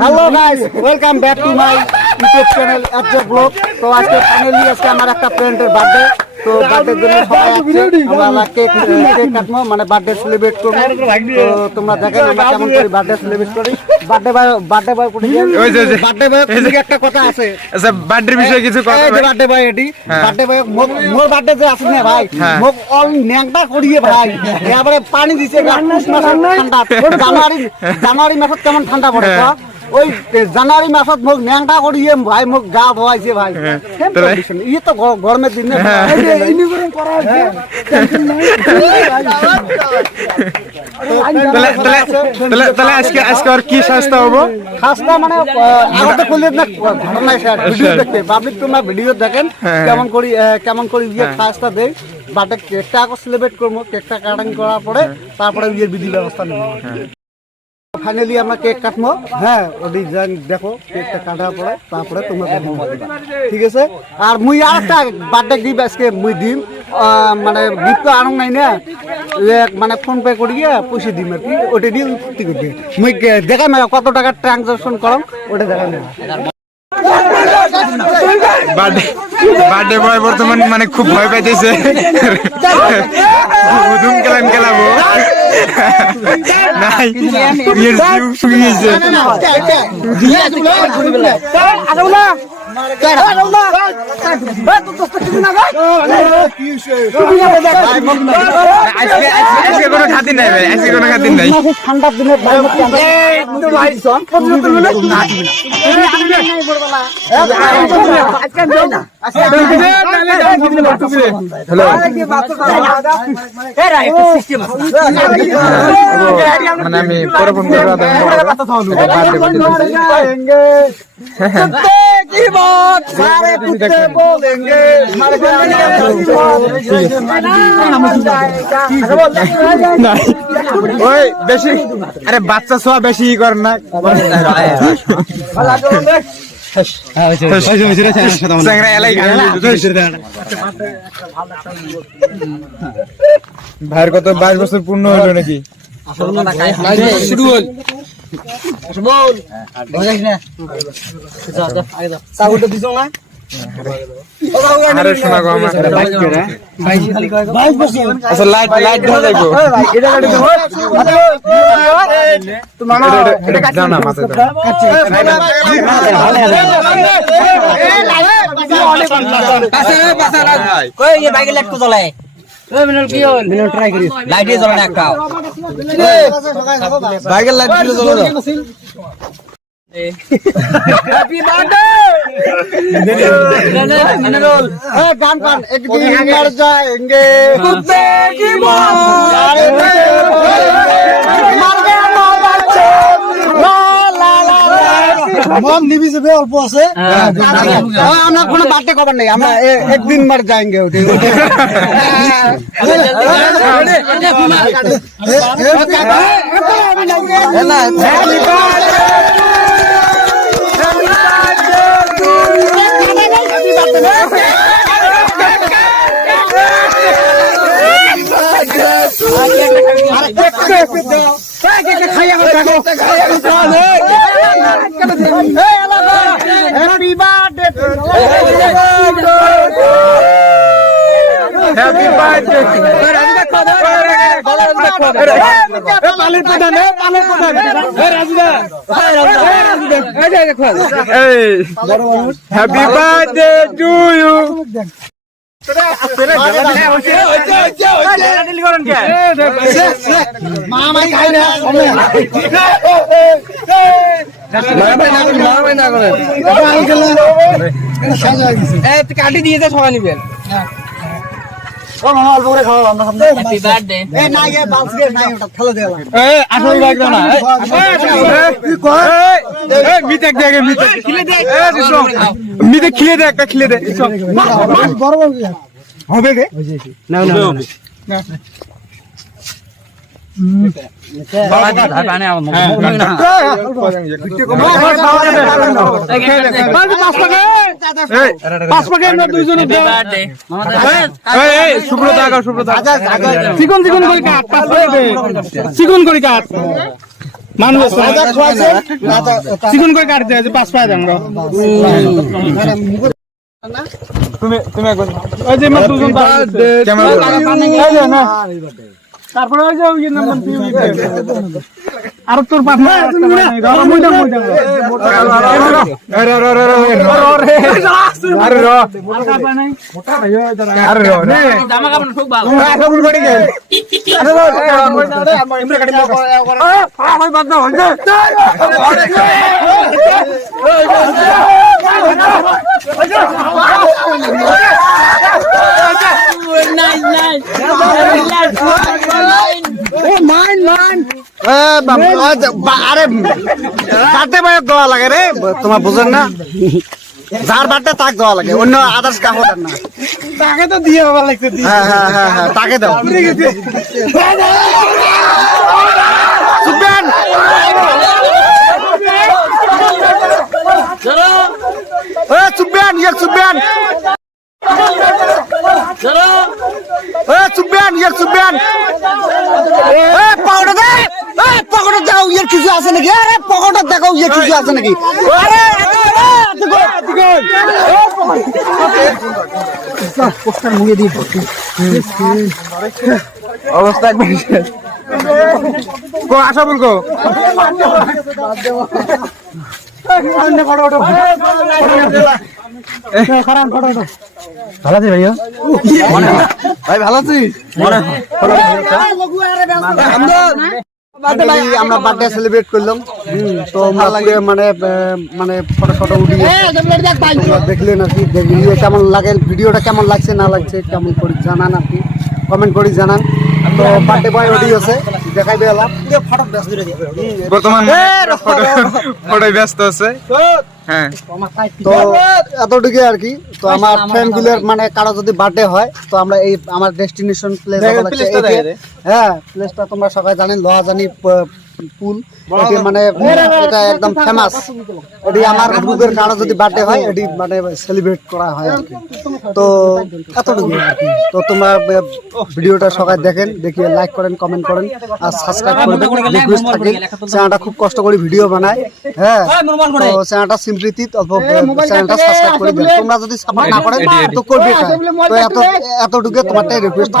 Hello guys, welcome back to my YouTube channel FJ blog. তো আজকে finally আজকে আমার একটা ফ্রেন্ডের বার্থডে। তো বার্থডের জন্য সবাই আসছে, আমরা কেক কাটবো, মানে বার্থডে সেলিব্রেট করবো। তো তোমরা দেখেন আমরা কেমন করে বার্থডে সেলিব্রেট করি। বার্থডে বয় কোটি বার্থডে বয় একটা কথা আছে, আচ্ছা বার্থডে বিষয়ে কিছু কথা। এই যে বার্থডে বয় এটি বার্থডে বয় মোর বার্থডে যে আছে না ভাই, মোক অল ন্যাংটা করিয়ে ভাই এবারে পানি দিছে ঠান্ডা। জানুয়ারি মাসত কেমন ঠান্ডা পড়ে, ওই জানুয়ারি মাসত মোক ন্যাংটা করিয়ে ভাই মোক গা ধোয়াইছে ভাই। ইয়ে তো গরমের দিন তাহলে আজকে আর কি শাস্তা হবো? খাসটা মানে আগতে করলে না ঘটনা ভিডিও দেখতে পাবলিক, তোমরা ভিডিও দেখেন কেমন করি ইয়ে খাসটা দেয়। বাটে কেকটা আকৌ সেলিব্রেট করবো, কেকটা কাটিং করার পরে তারপরে ইয়ের বিধি ব্যবস্থা নেব। ফাইনালি আমরা কেক কাটবো, হ্যাঁ ওটি দেখো কেকটা কাটার পরে তারপরে তোমরা ঠিক আছে। আর মুই আর একটা বার্থডে গিফট আজকে মুই দিম, মানে গিফট তো আনুক নাই না, মানে ফোন পে করিয়ে পয়সা দিম আর কি, ওটা দিয়ে উৎপত্তি করবে। মুই দেখাই না কত টাকা ট্রানজাকশন করম, ওটা দেখাই না। বার্থডে বয় বর্তমান মানে খুব ভয় পাইতেছে, ধুম খেলাবো নাই আজকে কোনো খাতির নাই ভাই, আজকে কোনো খাতির নাই। ঠান্ডার দিনে মানে আমি পরে ফোন করবো। ওই বেশি আরে বাচ্চা ছোয়া বেশি কর না, ভাইয়ের কত 22 বছর পূর্ণ হলো নাকি? আরে শোনা গো আমার আচ্ছা লাইট ধরে দেখো জানা মাথা গান গান একদিন মর যাएंगे মন নিবি যাবে অল্প আছে, আমরা কোনো বার্থডে খবর নেই, আমরা একদিন মর যাएंगे ওটি। Happy birthday to you. Happy birthday. Happy birthday to you. কাটি দিয়ে সবাই নিবেন। অল্প করে খাওয়া আমরা খিলে দে একটা খিলে দে হবে গে চিকন চিকন করে কাট, চিকন করে কাট, মানুষ চিকন করে কাটতে আছে 5 পায় দাম। তারপরে ওই যে ওই নাম আর তোর পাঠ আরে বাটে বাইরে দেওয়া লাগে রে, তোমার বুঝেন না? যার বাটে তাক দেওয়া লাগে, অন্য আদার্স কাহো না। তাকে তো দিয়ে বাবা লাগছে। হ্যাঁ হ্যাঁ হ্যাঁ হ্যাঁ, তাকে দাও। সুবেন সুবেন ইয়ে সুবেন সুবেন ইয়ে সুবেন পকেটে দে, পকেটে দাও। ইয়ে কিছু আছে নাকি? আরে পকেটে দেখো, ইয়ে কিছু আছে নাকি? আরে পোস্টার মুড়িয়ে দিই অবস্থা একবার কো আশা বলকো ভালো আছি ভাইয়া? ভাই ভালো আছিস? আমরা বার্থডে সেলিব্রেট করলাম। তো মানে মানে ফটো ফটো উঠিয়ে দেখলেন আর কি। দেখলে কেমন লাগে, ভিডিওটা কেমন লাগছে না লাগছে কেমন করে জানান, আপনি কমেন্ট করে জানান। তো বার্থডে বয় রেডি আছে, দেখাইবে এলাম বর্তমান ফটোয় ব্যস্ত আছে। হ্যাঁ, তো এতটুকু আর কি। তো আমার ফ্রেন্ড গুলোর মানে কারো যদি বার্থডে হয়, তো আমরা এই আমার ডেস্টিনেশন প্লেস হ্যাঁ প্লেসটা তোমরা সবাই জানেন, লোহাজানি পুল। এটি মানে এটা একদম ফেমাস। এটি আমার গ্রুপের কারো যদি বার্থডে হয়, এটি মানে সেলিব্রেট করা হয় আর কি। তো এতটুকু আর কি। তো তোমরা ভিডিওটা সবাই দেখেন, দেখিয়ে লাইক করেন, কমেন্ট করেন আর সাবস্ক্রাইব করবেন। রিকোয়েস্ট থাকে, চ্যানেলটা খুব কষ্ট করে ভিডিও বানায়। হ্যাঁ, তো চ্যানেলটা সিম্পলিটি চ্যানেলটা সাবস্ক্রাইব করে দেন। তোমরা যদি সাপোর্ট না করেন তো করবে। তো এতটুকু তোমারটাই রিকোয়েস্ট।